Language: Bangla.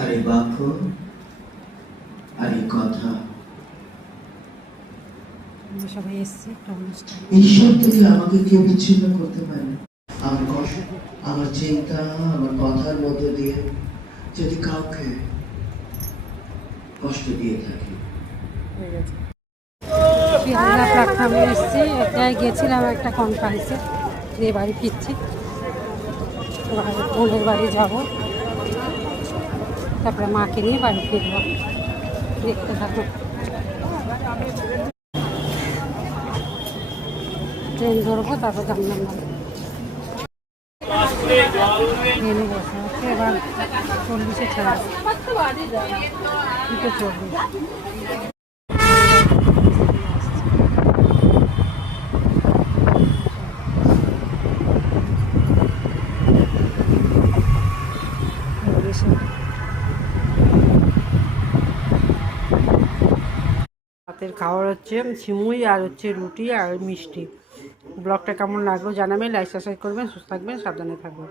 আরে বাক্য, আরে কথা, আমরা সবাই এসেছি একটা অনুষ্ঠানে। ঈশ্বর থেকে আমাকে কেউ বিচ্ছিন্ন করতে পারে না। আমার কষ্ট, আমার চিন্তা, আমার কথার মধ্যে দিয়ে যদি কাউকে কষ্ট দিয়ে থাকি, হয়ে গেছে শিয়ালদা প্ল্যাটফর্মে এসেছি। এটাই গেছিলাম একটা কনফারেন্সে, দিয়ে বাড়ি ফিরছি। এবার বোনের বাড়ি যাব, তারপরে মাকে নিয়ে বাড়ি ফিরবো। দেখতে থাকো। ট্রেন ধরবো, তারপর জানলাম ট্রেনে বসে আছে। এবার 40-এ ছাড়া, 2:40। রাতের খাবার হচ্ছে সিমুই আর হচ্ছে রুটি আর মিষ্টি। ব্লগটা কেমন লাগলো জানাবেন, লাইক সাবস্ক্রাইব করবেন, সুস্থ থাকবেন, সাবধানে থাকবেন।